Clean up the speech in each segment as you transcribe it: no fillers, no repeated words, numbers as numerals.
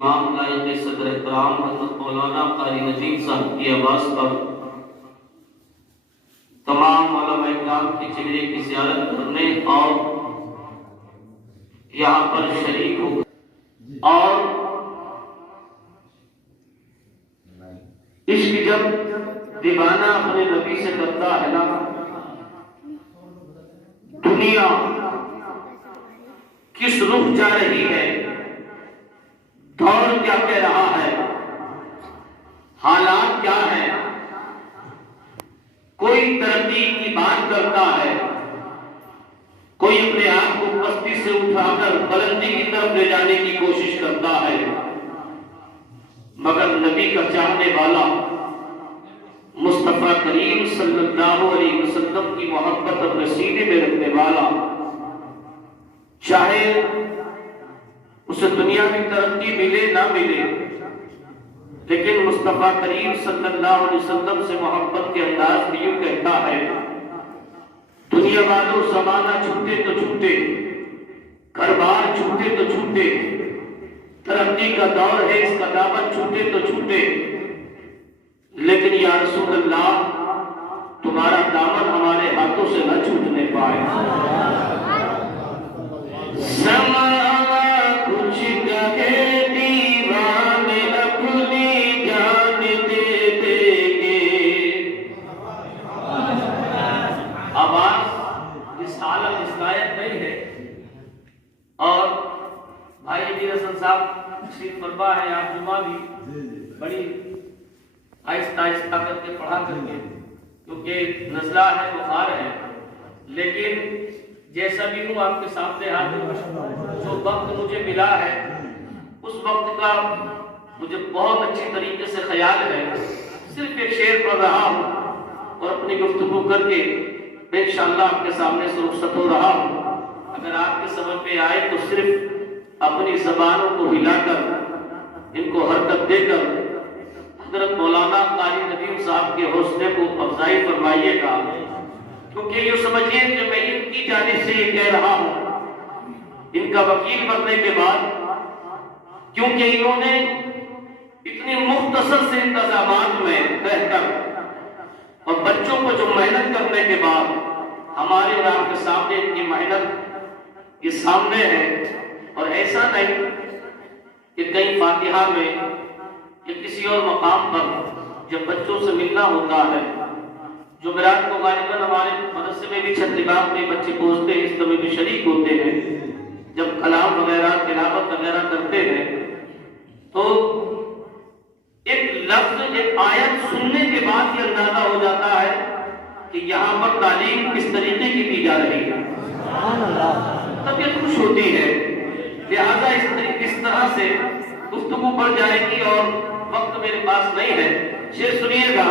امام لائق صدر احترام حضرت مولانا قاری نجیب صاحب کی آواز پر تمام علماء اکرام کے چہرے کی زیارت کرنے اور یہاں پر شریک ہو اور عشق جب دیوانہ اپنے نبی سے کرتا ہے نا، دنیا کس رخ جا رہی ہے، دور کیا کہہ رہا ہے، حالات کیا ہے، کوئی ترقی کی بات کرتا ہے، کوئی اپنے آپ کو پستی سے اٹھا کر بلندی کی طرف لے جانے کی کوشش کرتا ہے، مگر نبی کا چاہنے والا مصطفیٰ کریم صلی اللہ علیہ وسلم کی محبت اپنے سینے میں رکھنے والا، چاہے اسے دنیا میں ترقی ملے نہ ملے، لیکن مصطفیٰ کریم صلی اللہ علیہ وسلم سے محبت کے انداز میں یوں کہتا ہے، دنیا والوں زمانہ چھوٹے تو چھوٹے، گھر بار چھوٹے تو چھوٹے، ترقی کا دور ہے اس کا دعوت چھوٹے تو چھوٹے، لیکن یا رسول اللہ تمہارا دامن ہمارے ہاتھوں سے نہ چھوٹنے پائے۔ زمانہ کچھ کہے دیوانے اپنی جان دے دیں گے۔ آواز اس عالم اس لائق نہیں ہے، اور بھائی امیر حسن صاحب تشریف فرما ہے، آپ جمعہ بھی بڑی آہستہ آہستہ کر کے پڑھا کر کے، کیونکہ نزلہ ہے، بخار ہے، لیکن جیسا بھی ہوں آپ کے سامنے حاضر، جو وقت مجھے ملا ہے اس وقت کا مجھے بہت اچھی طریقے سے خیال ہے، صرف ایک شعر پڑھ رہا ہوں اور اپنی گفتگو کر کے میں انشاءاللہ آپ کے سامنے سے رخصت ہو رہا ہوں۔ اگر آپ کے سمجھ میں آئے تو صرف اپنی زبانوں کو ہلا کر، ان کو حرکت دے کر حضرت مولانا قاری نجیب صاحب کے حوصلے کو افزائی فرمائیے گا، کیونکہ یہ سمجھیے کہ میں ان کی جانب سے یہ کہہ رہا ہوں، ان کا وکیل بننے کے بعد، کیونکہ انہوں نے اتنی مختصر سے انتظامات میں رہ کر اور بچوں کو جو محنت کرنے کے بعد ہمارے نام کے سامنے ان کی محنت یہ سامنے ہے، اور ایسا نہیں کہ کہیں فاتحہ میں یا کسی اور مقام پر جب بچوں سے ملنا ہوتا ہے، جمعرات کو غالباً ہمارے مدرسے میں بھی چھت لباس میں بچے پہنچتے ہیں، اس طرح بھی شریک ہوتے ہیں، جب کلام وغیرہ تلاوت وغیرہ کرتے ہیں تو ایک لفظ ایک آیت سننے کے بعد یہ اندازہ ہو جاتا ہے کہ یہاں پر تعلیم کس طریقے کی دی جا رہی ہے، طبیعت خوش ہوتی ہے، لہذا اس طرح سے گفتگو بڑھ جائے گی اور وقت میرے پاس نہیں ہے۔ شعر سنیے گا،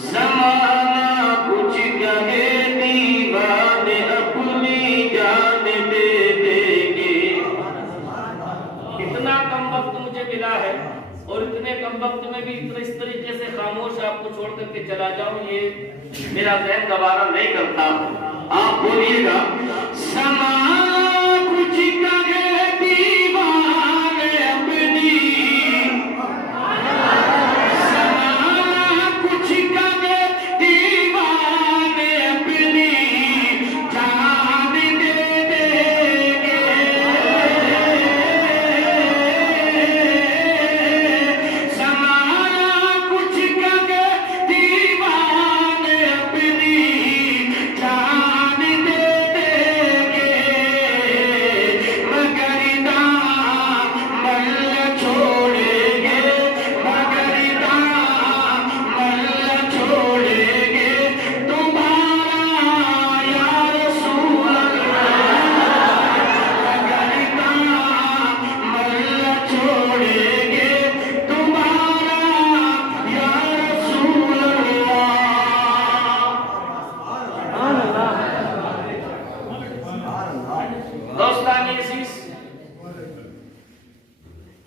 زمانہ کچھ کہے دیوانے اپنی جان دے دیں گے۔ اتنا کم وقت مجھے ملا ہے، اور اتنے کم وقت میں بھی اس طریقے سے خاموش آپ کو چھوڑ کر کے چلا جاؤں، یہ میرا ذہن گوارا نہیں کرتا۔ آپ بولیے گا، زمانہ کچھ کہے دیوانے اپنی،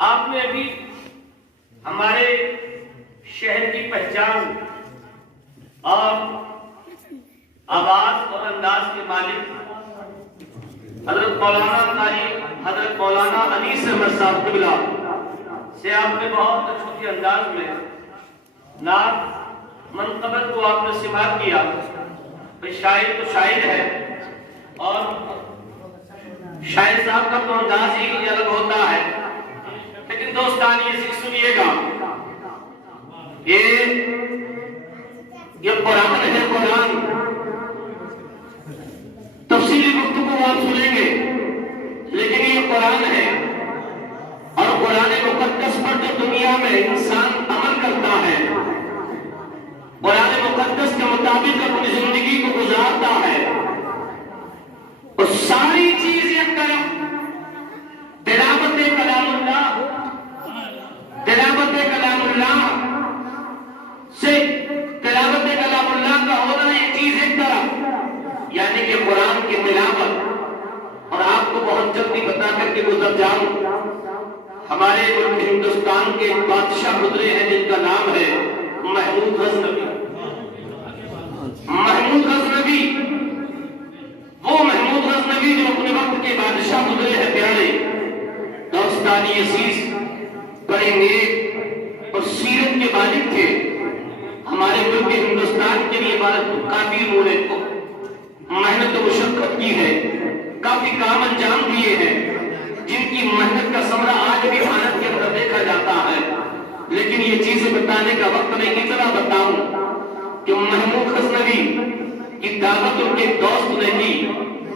آپ نے ابھی ہمارے شہر کی پہچان اور آواز اور انداز کے مالک حضرت مولانا قاری حضرت مولانا انیس احمد صاحب قبلہ سے آپ نے بہت اچھوتی انداز میں نعت منقبت کو آپ نے سماعت کیا. شاعر تو شاعر ہے اور شاعر صاحب کا تو انداز ہی الگ ہوتا ہے. لیکن دوستان یہ سنیے گا، یہ قرآن ہے، قرآن تفصیلی گفتگو آپ سنیں گے، لیکن یہ قرآن ہے اور قرآن مقدس پر جو دنیا میں انسان عمل کرتا ہے، قرآن مقدس کے مطابق اپنی زندگی کو گزارتا ہے، اور ساری چیز ایک طرف تلاوت کلام اللہ، تلاوت کلام اللہ سے تلاوت کلام اللہ کا ہونا یہ چیز ایک طرف، یعنی کہ قرآن کی تلاوت. اور آپ کو بہت جلدی بتا کر کے گزر جاؤں، ہمارے ملک ہندوستان کے ایک بادشاہ گزرے ہیں جن کا نام ہے محمود غزنوی. محمود غزنوی، وہ محمود غزنوی جو اپنے وقت کے بادشاہ گزرے ہیں پیارے دوستانی عزیز، بڑے نیک اور سیرت کے مالک تھے. ہمارے ملک ہندوستان کے لیے کافی انہوں نے محنت و مشقت کی ہے، کافی کام انجام دیے ہیں جن کی محنت کا ثمرہ آج بھی بھارت کے اندر دیکھا جاتا ہے. لیکن یہ چیزیں بتانے کا وقت نہیں، اتنا بتاؤں کہ محمود غزنوی کی دعوت ان کے دوست نے دی،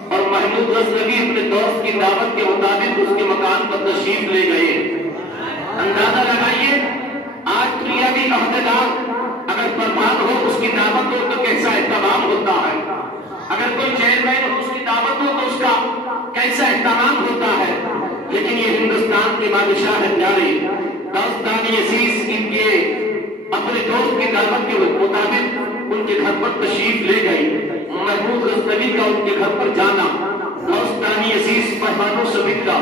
اور محمود غزنوی اپنے دوست کی دعوت کے مطابق اس کے مکان پر تشریف لے گئے. اندازہ لگائیے آج دنیاوی عہدیدار اگر برباد ہو اس کی دعوت ہو تو کیسا اہتمام ہوتا ہے، اگر کوئی چیئرمین ہو اس کی دعوت ہو تو اس کا کیسا اہتمام ہوتا ہے. لیکن یہ ہندوستان کے بادشاہ ہیں پیارے دوستانی عزیز، ان کے اپنے دوست کی دعوت کے مطابق ان کے گھر پر تشریف لے گئی. محمود غزنوی کا ان کے گھر پر جانا دوستانی عزیز مہمانوں سے ملنا.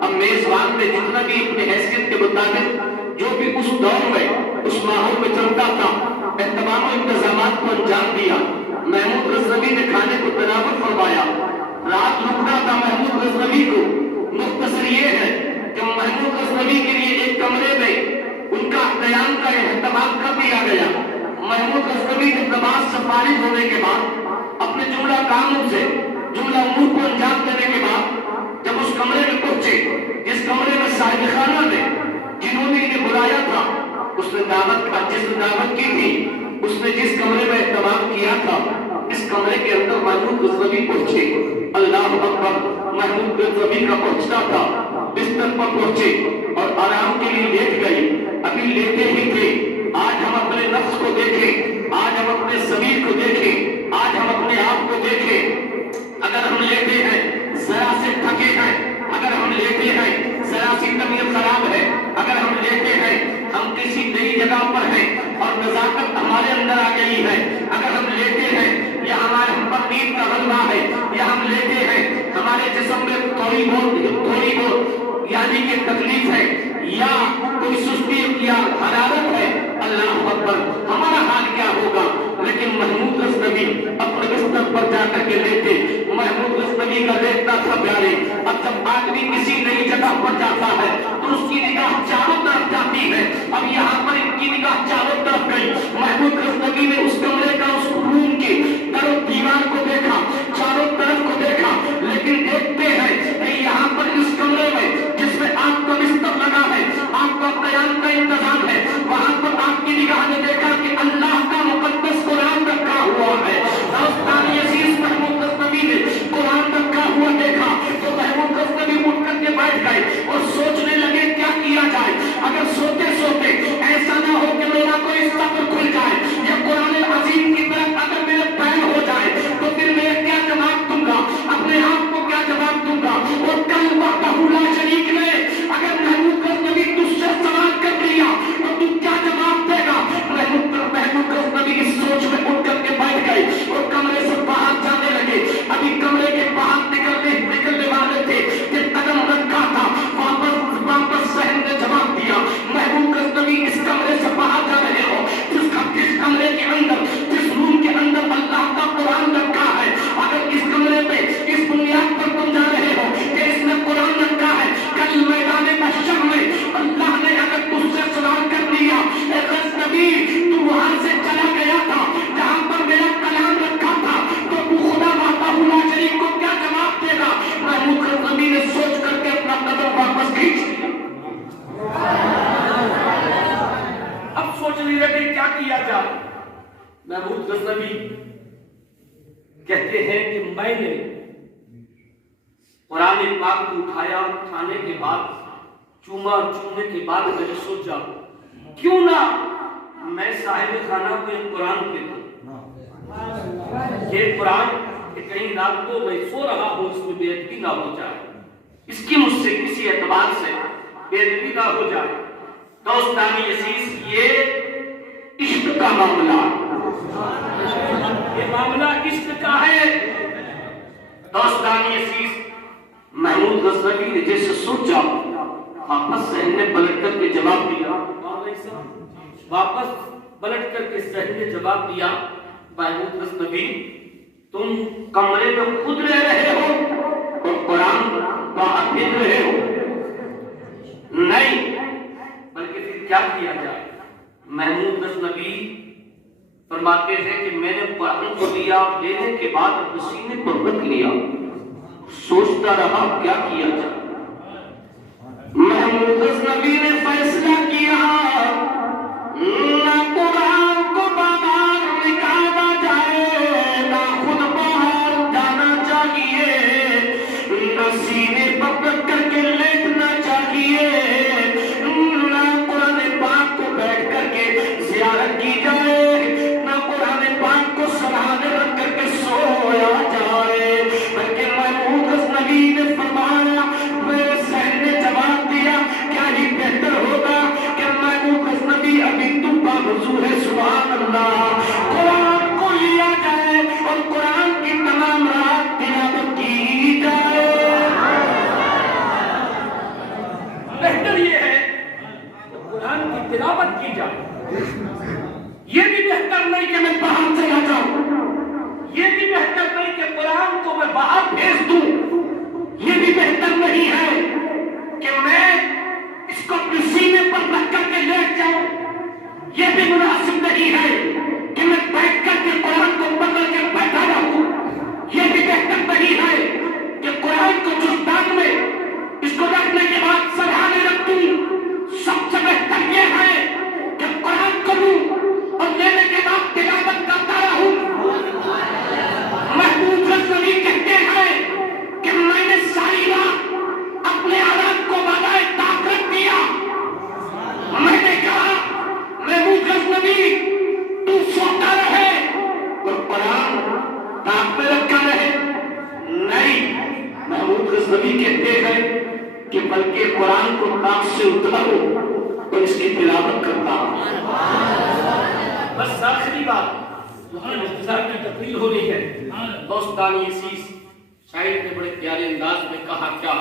اب میزبان نے جتنا بھی اپنے حیثیت کے مطابق جو بھی اس دور میں اس ماحول میں چلتا تھا تمام انتظامات کو انجام دیا. محمود غزنوی نے کھانے کو تناول فرمایا، رات رکنا تھا محمود غزنوی کو. مختصر یہ ہے کہ محمود غزنوی کے لیے ایک کمرے میں ان کا قیام کا اہتمام کر دیا گیا. محمود غزنوی نے نماز سے فارغ ہونے کے بعد اپنے جملہ کاموں سے جملہ امور کو انجام دینے کے بعد جب اس کمرے میں پہنچے جس کمرے میں صاحب خانہ نے جنہوں نے انہیں بلایا تھا، اس نے جس نے دعوت کی تھی، اس نے جس کمرے میں اہتمام کیا تھا، اس کمرے کے اندر محمود غزنوی پہنچے. اللہ اکبر، محمود غزنوی کا پہنچنا تھا، بستر پر پہنچے اور آرام کے لیے لیٹ گئے. ابھی لیٹے ہی تھے. آج ہم اپنے نفس کو دیکھیں، آج ہم اپنے ضمیر کو دیکھیں، آج ہم اپنے آپ کو دیکھیں. اگر ہم لیٹے ہیں ذرا سے تھکے ہیں، اگر ہم لیٹے ہیں ذرا سی طبیعت خراب ہے، اگر ہم لیٹے ہیں ہم کسی نئی جگہ پر ہیں اور نزاکت ہمارے اندر آ گئی ہے، اگر ہم لیٹے ہیں یا ہمارے ہم پر نیند کا غلبہ ہے، یا ہم لیٹے ہیں ہمارے جسم میں تھوڑی بہت یعنی کہ تکلیف ہے یا کوئی سستی یا حرارت ہے، اللہ اکبر، ہمارا حال کیا ہوگا. لیکن محمود غزنوی اپنے بستر پر جا کر کے لیٹے. محمود غزنوی کا لیٹنا تھا پیارے. اب جب آدمی کسی نئی جگہ پر جاتا ہے تو اس کی نگاہ چاروں طرف جاتی ہے. اب یہاں پر ان کی نگاہ چاروں طرف گئی. محمود غزنوی نے اس کمرے کا اس روم کے در و دیوار کو دیکھا، چاروں طرف کو دیکھا، لیکن دیکھتے ہیں کہ یہاں پر اس کمرے میں جس میں آپ کا بستر لگا ہے، آپ کا قیام کا انتظام ہے، وہاں پر آپ کی نگاہ نے دیکھا کہ اللہ کا مقدس قرآن رکھا ہوا ہے. دوستانی عزیز، محمود غزنوی نے قرآن رکھا ہوا دیکھا تو محمود غزنوی اٹھ کر کے بیٹھ گئے اور سوچنے محمود غزنوی کہتے ہیں کہ میں نے قرآن پاک کو اٹھایا، اٹھانے کے بعد چوما، اور چومنے کے بعد میں نے سوچا کیوں نہ میں صاحب خانہ کو ایک قرآن دے دوں، یہ قرآن کہ کہیں رات کو میں سو رہا ہوں اس میں بے ادبی نہ ہو جائے، اس کی مجھ سے کسی اعتبار سے بے ادبی نہ ہو جائے۔ دوستانی عزیز، یہ عشق کا معاملہ، یہ معاملہ عشق کا ہے۔ دوستانی عزیز، محمود غزنوی نے جیسے سوچا واپس ذہن نے پلٹ کر کے جواب دیا، واپس پلٹ کر کے ذہن نے جواب دیا، محمود غزنوی تم کمرے میں خود رہ رہے ہو اور قرآن باہر پھر رہے ہو، نہیں بلکہ پھر کیا کیا جائے؟ محمود غزنوی فرماتے ہیں کہ میں نے قرآن کو لیا، لینے کے بعد اپنے سینے پر رکھ لیا، سوچتا رہا کیا کیا جائے۔ محمود غزنوی نے فیصلہ کیا نہ قرآن کو باہر نکالا جائے، نہ خود باہر جانا چاہیے، نہ سینے پر رکھ کر کے لیٹنا چاہیے، نہ قرآن پاک کو بیٹھ کر کے زیارت کی جائے، نہ قرآن پاک کو سراہنے رکھ کر کے سویا جائے، بلکہ محمود غزنوی نے فرمایا، میرے ذہن نے جواب دیا کیا ہی بہتر ہوگا کہ محمود غزنوی ابھی تو باوضو ہے، سبحان اللہ، قرآن کو لیا جائے اور قرآن کی تمام رات تلاوت کی جائے۔ بہتر یہ ہے کہ قرآن کی تلاوت کی جائے، یہ بھی بہتر نہیں کہ میں باہر چلا جاؤں، یہ بھی بہتر نہیں کہ قرآن کو میں باہر بھیج دوں، یہ بھی بہتر نہیں ہے کہ میں اس کو اپنے سینے پر رکھ کر کے لیٹ جاؤں، یہ بھی مناسب نہیں ہے کہ میں بیٹھ کر کے قرآن کو پکڑ کے بیٹھا رہوں، یہ بھی بہتر نہیں ہے کہ قرآن کو جستان میں اس کو رکھنے کے بعد سرہانے رکھ دوں۔ سب سے بہتر یہ ہے کہ قرآن کو لوں اور لینے کے بعد تلاوت کرتا رہوں۔ محمود غزنوی کہتے ہیں کہ میں نے ساری رات اپنے آلات کو بغیر طاق رکھ دیا، میں نے کہا محمود غزنوی تو سوتا رہے اور قرآن طاق میں رکھا رہے، نہیں، محمود غزنوی کہتے ہیں کہ بلکہ قرآن کو طاق سے اتارو اور اس کی تلاوت کرتا ہوں۔ بس آخری بات مختصر کی تقریر ہو رہی ہے۔ دوستانی عزیز، شاعر نے بڑے پیارے انداز میں کہا کیا،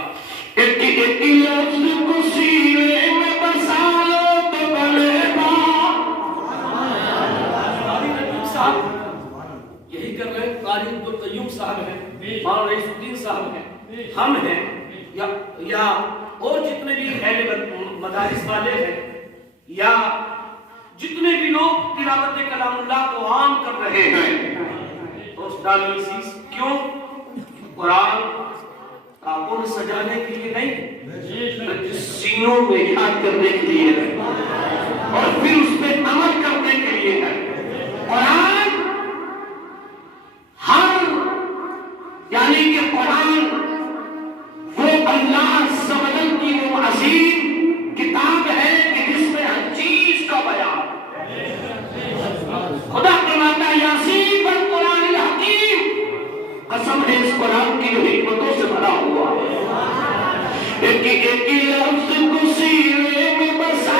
ایک ایک لفظ کو سینے میں بسا لو تو بلے با۔ قاری قیوم صاحب یہی کر رہے ہیں، قاری قیوم صاحب ہیں، مولانا رئیس الدین صاحب ہیں، ہم ہیں یا اور جتنے بھی اہل مدارس والے ہیں یا جتنے بھی لوگ تلاوت کلام اللہ کو عام کر رہے ہیں، دوستانی عزیز، کیوں؟ قرآن کعبوں میں سجانے کے لیے نہیں، بلکہ سینوں میں یاد کرنے کے لیے ہے اور پھر اس پہ عمل کرنے کے لیے ہے۔ قرآن یعنی کہ قرآن وہ اللہ سبحانہ کی وہ عظیم کتاب ہے کہ جس میں ہر چیز کا بیان، خدا فرماتا ہے یاسین والقرآن الحکیم، قسم ہے اس قرآن کی جو حکمتوں سے بھرا ہوا ہے، ایک ایک لفظ کو سینے میں بسا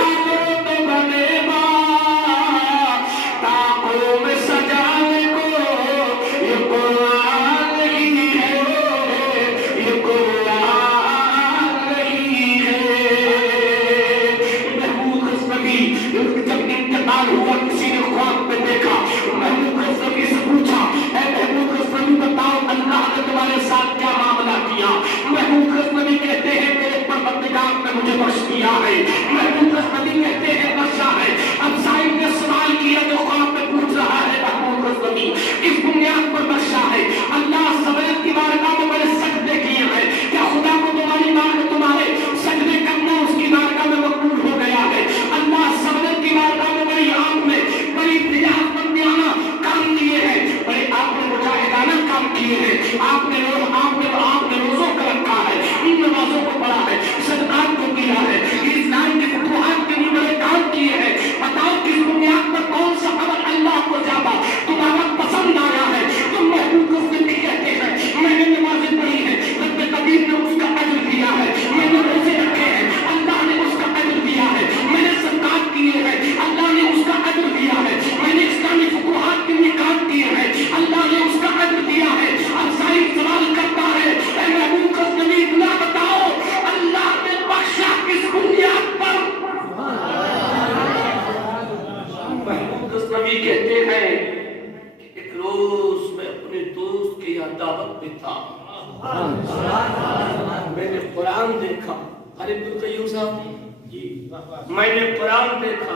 میں نے قرآن دیکھا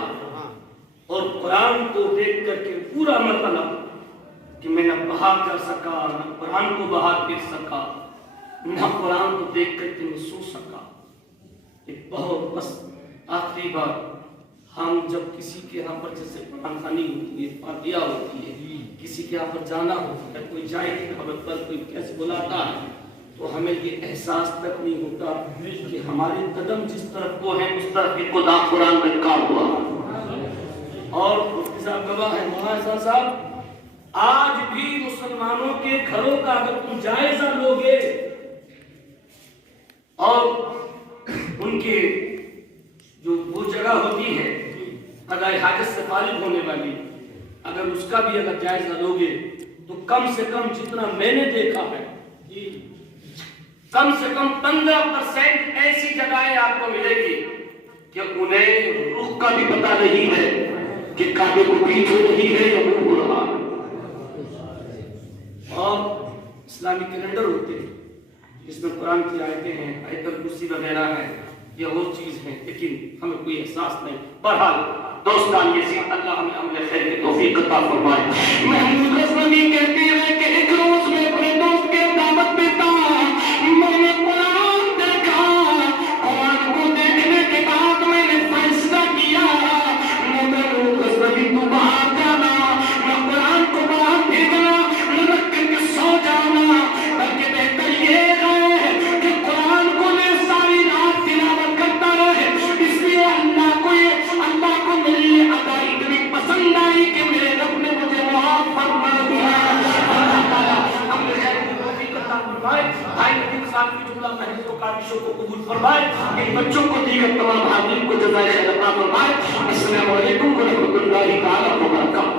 اور قرآن کو دیکھ کر کے پورا مرحلہ کہ میں نہ بہا کر سکا، نہ قرآن کو بہا کر سکا، نہ قرآن کو دیکھ کر کے میں سو سکا۔ ایک بہت بس آخری بار ہم جب کسی کے یہاں پر جیسے قرآن خوانی ہوتی ہے، فاتحہ ہوتی ہے، کسی کے یہاں پر جانا ہوتا ہے، کوئی جائے کی دعوت پر کوئی کیسے بلاتا ہے، تو ہمیں یہ احساس تک نہیں ہوتا کہ ہمارے قدم جس طرف کو ہیں اس طرف ایک خدا قرآن میں کام ہوا۔ اور مفتی صاحب گواہ ہے، مولانا صاحب آج بھی مسلمانوں کے گھروں کا اگر تم جائزہ لوگے اور ان کے جو وہ جگہ ہوتی ہے قضائے حاجت سے فارغ ہونے والی، اگر اس کا بھی اگر جائزہ لوگے تو کم سے کم جتنا میں نے دیکھا ہے، کم سے کم 15% ایسی جگہیں آپ کو ملے گی کہ انہیں رخ کا بھی پتہ نہیں ہے کہ کعبے کو پیچھ ہو رہی ہے یا منہ ہو رہا ہے۔ اور اسلامی کیلنڈر ہوتے ہیں جس میں قرآن کی آیتیں ہیں، آیت الکرسی وغیرہ ہیں، یہ وہ چیز ہے، لیکن ہمیں کوئی احساس نہیں۔ بہرحال دوستان یزید اللہ ہمیں عمل خیر کی توفیق عطا فرمائے۔ محمود غزنوی کہتے ہیں کہ ایک روز میں اپنے دوست کے دعوت پہ تھا، میں نے قرآن دیکھا، قرآن کو دیکھنے کے بعد میں نے فیصلہ کیا محمود غزنوی تو باہر جانا، میں قرآن کو باہر بھیجنا، رکھ کے سو جانا، بلکہ بہتر یہ ہے کہ قرآن کو میں ساری رات تلاوت کرتا رہے۔ اس لیے اللہ کو میری ادا اتنی پسند آئی کہ میرے رب نے مجھے معاف فرما دیا۔ اللہ تعالیٰ ہم نے خیر کی توفیق عطا فرمائے، بھائی نبی صاحب کی جملہ محنت و کاوشوں کو قبول فرمائے، ان بچوں کو دیگر تمام حاضرین کو جزائے خیر عطا فرمائے۔ السلام علیکم ورحمۃ اللہ تعالیٰ وبرکاتہ۔